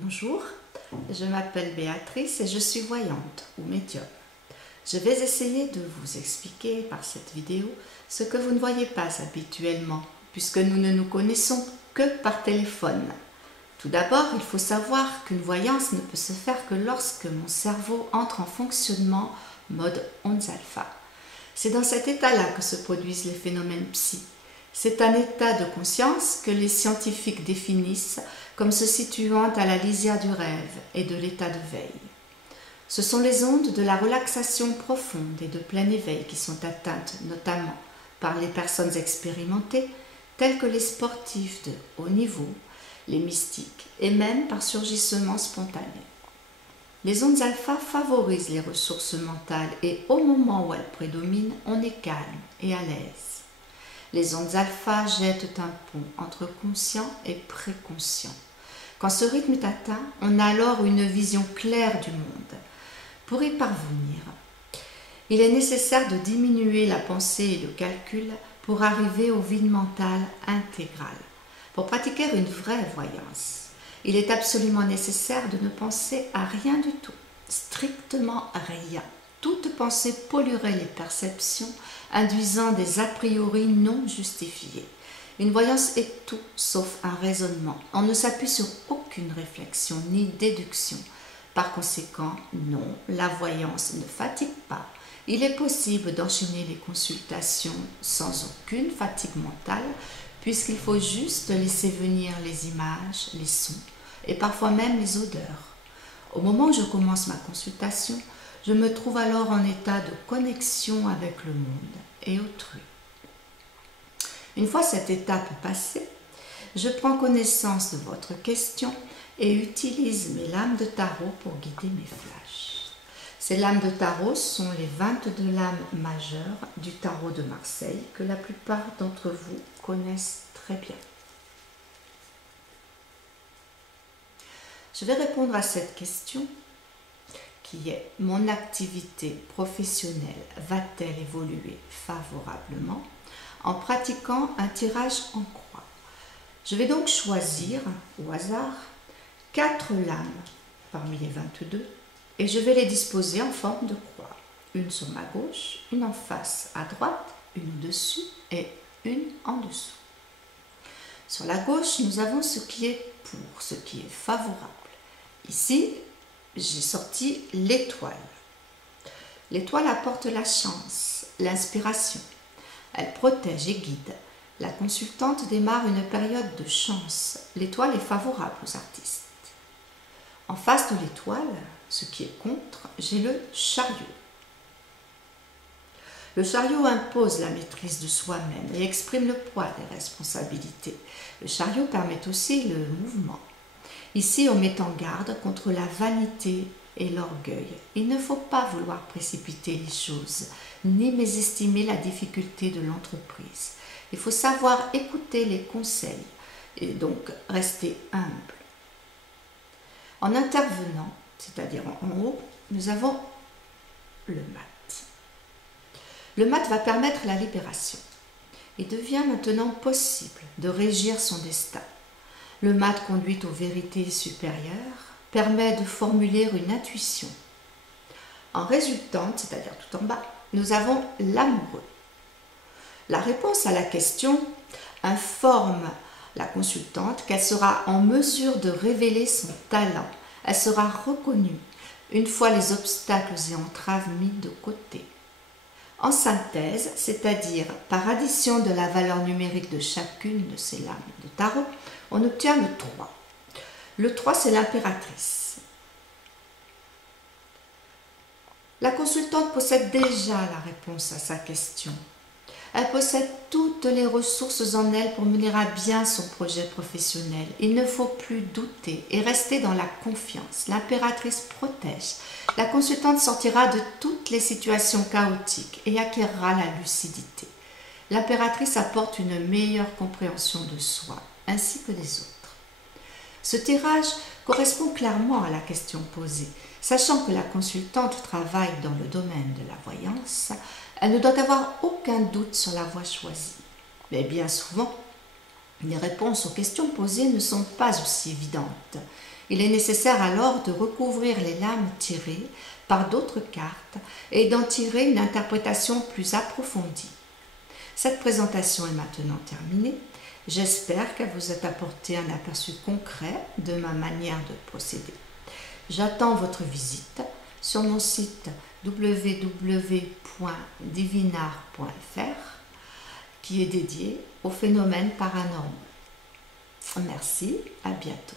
Bonjour, je m'appelle Béatrice et je suis voyante ou médium. Je vais essayer de vous expliquer par cette vidéo ce que vous ne voyez pas habituellement, puisque nous ne nous connaissons que par téléphone. Tout d'abord, il faut savoir qu'une voyance ne peut se faire que lorsque mon cerveau entre en fonctionnement mode ondes alpha. C'est dans cet état-là que se produisent les phénomènes psy. C'est un état de conscience que les scientifiques définissent comme se situant à la lisière du rêve et de l'état de veille. Ce sont les ondes de la relaxation profonde et de plein éveil qui sont atteintes notamment par les personnes expérimentées telles que les sportifs de haut niveau, les mystiques et même par surgissement spontané. Les ondes alpha favorisent les ressources mentales et au moment où elles prédominent, on est calme et à l'aise. Les ondes alpha jettent un pont entre conscient et préconscient. Quand ce rythme est atteint, on a alors une vision claire du monde. Pour y parvenir, il est nécessaire de diminuer la pensée et le calcul pour arriver au vide mental intégral. Pour pratiquer une vraie voyance, il est absolument nécessaire de ne penser à rien du tout, strictement rien. Toute pensée polluerait les perceptions, induisant des a priori non justifiés. Une voyance est tout sauf un raisonnement. On ne s'appuie sur aucune réflexion ni déduction. Par conséquent, non, la voyance ne fatigue pas. Il est possible d'enchaîner les consultations sans aucune fatigue mentale, puisqu'il faut juste laisser venir les images, les sons et parfois même les odeurs. Au moment où je commence ma consultation, je me trouve alors en état de connexion avec le monde et autrui. Une fois cette étape passée, je prends connaissance de votre question et utilise mes lames de tarot pour guider mes flashs. Ces lames de tarot sont les 22 lames majeures du tarot de Marseille que la plupart d'entre vous connaissent très bien. Je vais répondre à cette question qui est: mon activité professionnelle va-t-elle évoluer favorablement en pratiquant un tirage en croix? Je vais donc choisir au hasard 4 lames parmi les 22 et je vais les disposer en forme de croix. Une sur ma gauche, une en face à droite, une au-dessus et une en dessous. Sur la gauche, nous avons ce qui est pour, ce qui est favorable. Ici, j'ai sorti l'étoile. L'étoile apporte la chance, l'inspiration. Elle protège et guide. La consultante démarre une période de chance. L'étoile est favorable aux artistes. En face de l'étoile, ce qui est contre, j'ai le chariot. Le chariot impose la maîtrise de soi-même et exprime le poids des responsabilités. Le chariot permet aussi le mouvement. Ici, on met en garde contre la vanité et l'orgueil. Il ne faut pas vouloir précipiter les choses, ni mésestimer la difficulté de l'entreprise. Il faut savoir écouter les conseils et donc rester humble. En intervenant, c'est-à-dire en haut, nous avons le mat. Le mat va permettre la libération. Il devient maintenant possible de régir son destin. Le mat conduit aux vérités supérieures, permet de formuler une intuition. En résultante, c'est-à-dire tout en bas, nous avons l'amoureux. La réponse à la question informe la consultante qu'elle sera en mesure de révéler son talent. Elle sera reconnue une fois les obstacles et entraves mis de côté. En synthèse, c'est-à-dire par addition de la valeur numérique de chacune de ces lames de tarot, on obtient le 3. Le 3, c'est l'impératrice. La consultante possède déjà la réponse à sa question. Elle possède toutes les ressources en elle pour mener à bien son projet professionnel. Il ne faut plus douter et rester dans la confiance. L'impératrice protège. La consultante sortira de toutes les situations chaotiques et acquérera la lucidité. L'impératrice apporte une meilleure compréhension de soi ainsi que des autres. Ce tirage correspond clairement à la question posée. Sachant que la consultante travaille dans le domaine de la voyance, elle ne doit avoir aucun doute sur la voie choisie. Mais bien souvent, les réponses aux questions posées ne sont pas aussi évidentes. Il est nécessaire alors de recouvrir les lames tirées par d'autres cartes et d'en tirer une interprétation plus approfondie. Cette présentation est maintenant terminée. J'espère qu'elle vous a apporté un aperçu concret de ma manière de procéder. J'attends votre visite sur mon site www.divinar.fr qui est dédié aux phénomènes paranormaux. Merci, à bientôt.